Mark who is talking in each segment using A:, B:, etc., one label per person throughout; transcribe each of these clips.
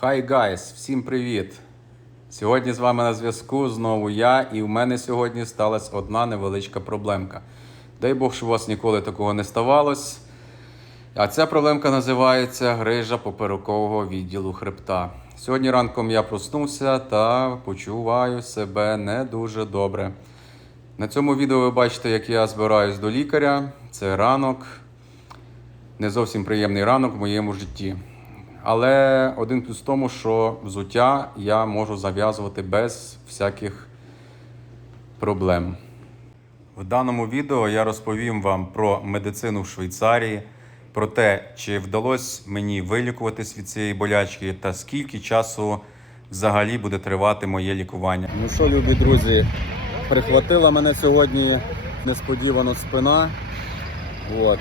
A: Хай гайс, всім привіт! Сьогодні з вами на зв'язку знову я, і в мене сьогодні сталася одна невеличка проблемка. Дай Бог, що у вас ніколи такого не ставалось. А ця проблемка називається грижа поперекового відділу хребта. Сьогодні ранком я проснувся та почуваю себе не дуже добре. На цьому відео ви бачите, як я збираюсь до лікаря. Це ранок, не зовсім приємний ранок в моєму житті. Але один плюс в тому, що взуття я можу зав'язувати без всяких проблем. В даному відео я розповім вам про медицину в Швейцарії, про те, чи вдалося мені вилікуватись від цієї болячки та скільки часу взагалі буде тривати моє лікування.
B: Ну що, любі друзі, прихватила мене сьогодні несподівано спина. От.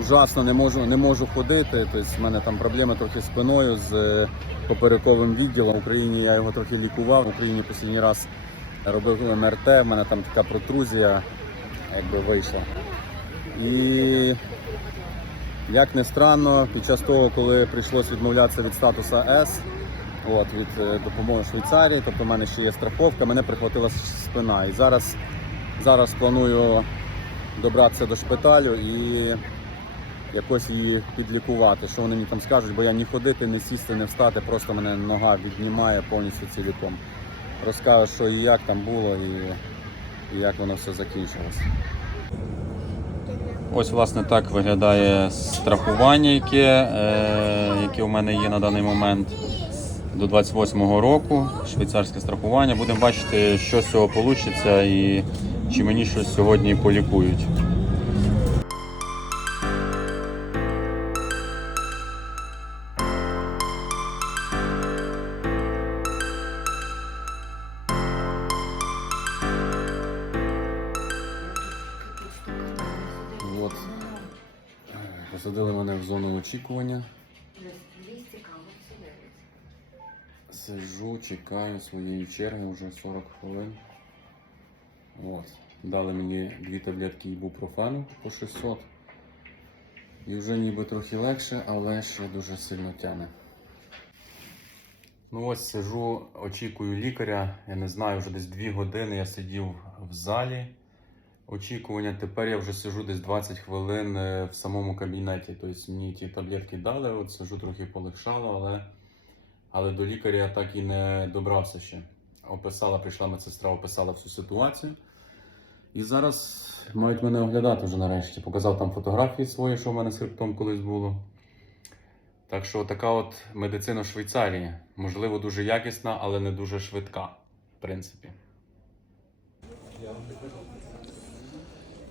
B: Ужасно не можу, не можу ходити. Тобто, в мене там проблеми трохи з спиною, з е, поперековим відділом. В Україні я його трохи лікував. В Україні останній раз робив МРТ, в мене там така протрузія якби вийшла. І як не странно, під час того, коли прийшлось відмовлятися від статусу С, от, від е, допомоги Швейцарії, тобто в мене ще є страховка, мене прихватила спина. І зараз, зараз планую добратися до шпиталю і якось її підлікувати. Що вони мені там скажуть, бо я ні ходити, ні сісти, ні встати, просто мене нога віднімає повністю ціліком. Розкажу, що і як там було, і, і як воно все закінчилось.
A: Ось, власне, так виглядає страхування, яке, е, яке у мене є на даний момент до 28-го року. Швейцарське страхування. Будемо бачити, що з цього вийде і чи мені щось сьогодні полікують.
B: Посадили мене в зону очікування. Сиджу, чекаю своєї черги вже 40 хвилин. От. Дали мені дві таблетки ібупрофену по 600. І вже ніби трохи легше, але ще дуже сильно тяне.
A: Ну ось сижу, очікую лікаря. Я не знаю, вже десь 2 години я сидів в залі очікування. Тепер я вже сижу десь 20 хвилин е, в самому кабінеті. Тобто мені ті таблетки дали, от сижу трохи полегшало, але, але до лікаря я так і не добрався ще. Описала, прийшла медсестра, описала всю ситуацію. І зараз мають мене оглядати вже нарешті. Показав там фотографії свої, що в мене з хребтом колись було. Так що така от медицина в Швейцарії. Можливо, дуже якісна, але не дуже швидка, в принципі.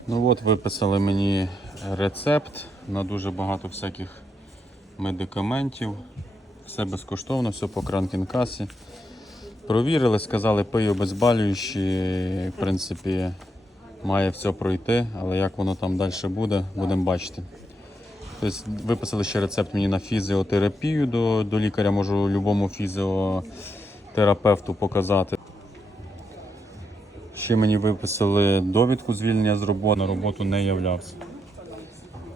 A: Ну от виписали мені рецепт на дуже багато всяких медикаментів. Все безкоштовно, все по кранкінкасі. Провірили, сказали, пий обезболюючі, в принципі, має все пройти, але як воно там далі буде, будемо бачити. Тобто виписали ще рецепт мені на фізіотерапію до, до лікаря, можу любому фізіотерапевту показати. Ще мені виписали довідку звільнення з роботи, на роботу не являвся.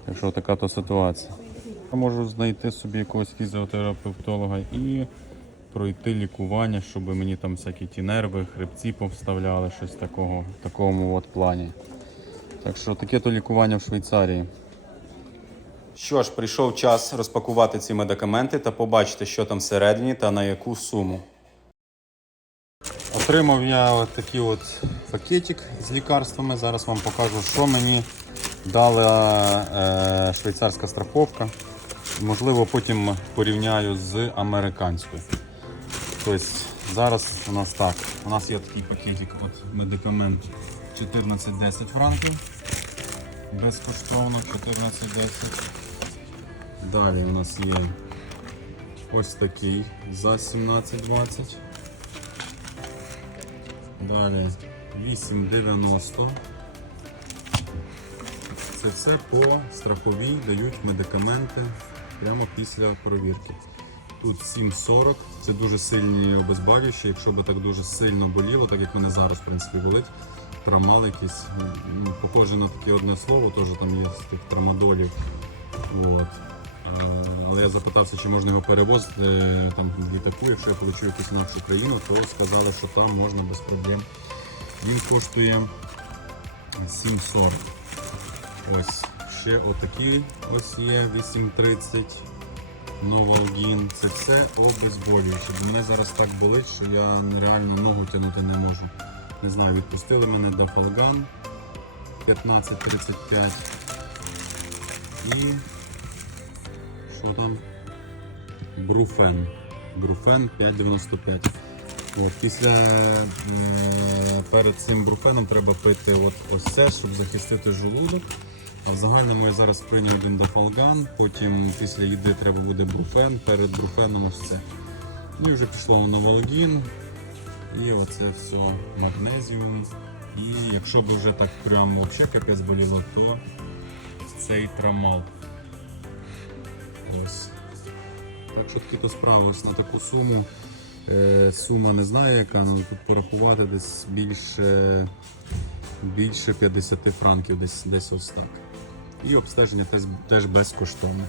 A: Так що така то ситуація. Я можу знайти собі якогось фізіотерапевтолога і пройти лікування, щоб мені там всякі ті нерви, хребці повставляли, щось такого, в такому от плані. Так що таке то лікування в Швейцарії. Що ж, прийшов час розпакувати ці медикаменти та побачити, що там всередині та на яку суму. Отримав я от такий от пакетик з лікарствами. Зараз вам покажу, що мені дала е, швейцарська страховка. Можливо, потім порівняю з американською. Тобто зараз у нас так. У нас є такий пакетик от медикамент 14-10 франків. Безкоштовно 14-10. Далі у нас є ось такий за 17,20. Далі 8,90. Це все по страховій дають медикаменти прямо після провірки. Тут 7,40, це дуже сильні обезболюючі, якщо би так дуже сильно боліло, так як мене зараз в принципі болить. Трамал якийсь, ну, похоже на таке одне слово, теж там є з тих трамадолів. От. Але я запитався, чи можна його перевозити е, там в літаку, якщо я получу якусь інакшу країну, то сказали, що там можна без проблем. Він коштує 7,40. Ось ще отакий ось є 8,30. Новалгін. Це все обезболююче. Бо мене зараз так болить, що я реально ногу тягнути не можу. Не знаю, відпустили мене Дафалган 15.35. І що там? Бруфен. Бруфен 5,95. От, після е, перед цим бруфеном треба пити от ось це, щоб захистити желудок. А в загальному я зараз прийняв один дафалган, потім після їди треба буде бруфен, перед бруфеном ось це. Ну і вже пішло новалгін. І оце все магнезіум. І якщо б вже так прямо взагалі капець боліло, то цей трамал. Ось. Так що такі то справи ось на таку суму. Е, сума не знаю яка, але тут порахувати десь більше, більше 50 франків, десь, десь ось так. І обстеження теж, теж безкоштовне.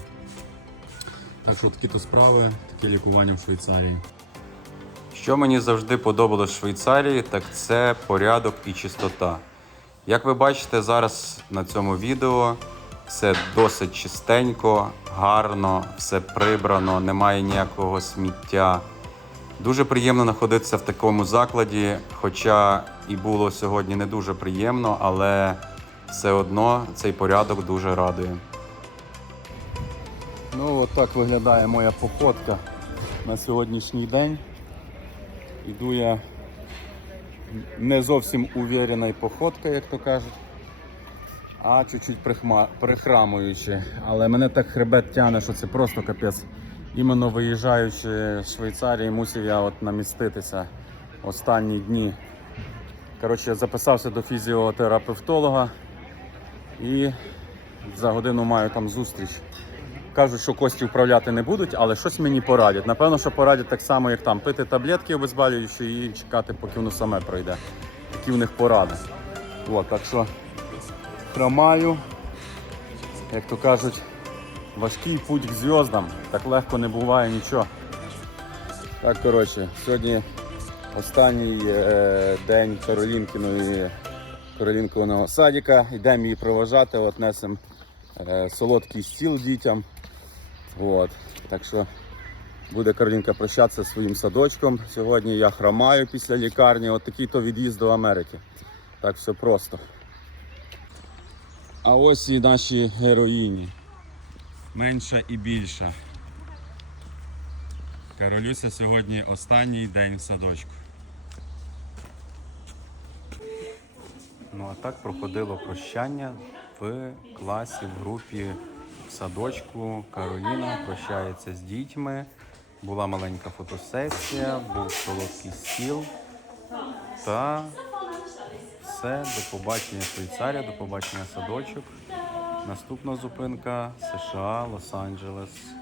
A: Так що такі то справи, таке лікування в Швейцарії. Що мені завжди подобалось в Швейцарії, так це порядок і чистота. Як ви бачите зараз на цьому відео, все досить чистенько, гарно, все прибрано, немає ніякого сміття. Дуже приємно знаходитися в такому закладі, хоча і було сьогодні не дуже приємно, але все одно цей порядок дуже радує. Ну, от так виглядає моя походка на сьогоднішній день. Іду я не зовсім увірена походка, як то кажуть, а чуть-чуть прихма... прихрамуючи. Але мене так хребет тягне, що це просто капець. Іменно виїжджаючи з Швейцарії, мусив я от наміститися останні дні. Коротше, записався до фізіотерапевтолога і за годину маю там зустріч. Кажуть, що кості вправляти не будуть, але щось мені порадять. Напевно, що порадять так само, як там, пити таблетки обезболюючі і чекати, поки воно саме пройде. Такі в них поради. От, так що хромаю, як то кажуть, важкий путь к зв'яздам. Так легко не буває нічого. Так, коротше, сьогодні останній е, день Каролінкиної Каролінкового садика. Йдемо її проважати, от несемо е, солодкий стіл дітям. От. Так що буде Каролінка прощатися своїм садочком. Сьогодні я хромаю після лікарні. От такий то від'їзд до Америки. Так все просто. А ось і наші героїні. Менша і більша. Каролюся сьогодні останній день в садочку. Ну а так проходило прощання в класі, в групі в садочку. Кароліна прощається з дітьми. Була маленька фотосесія, був солодкий стіл. Та все, до побачення Швейцарія, до побачення садочок. Наступна зупинка США, Лос-Анджелес.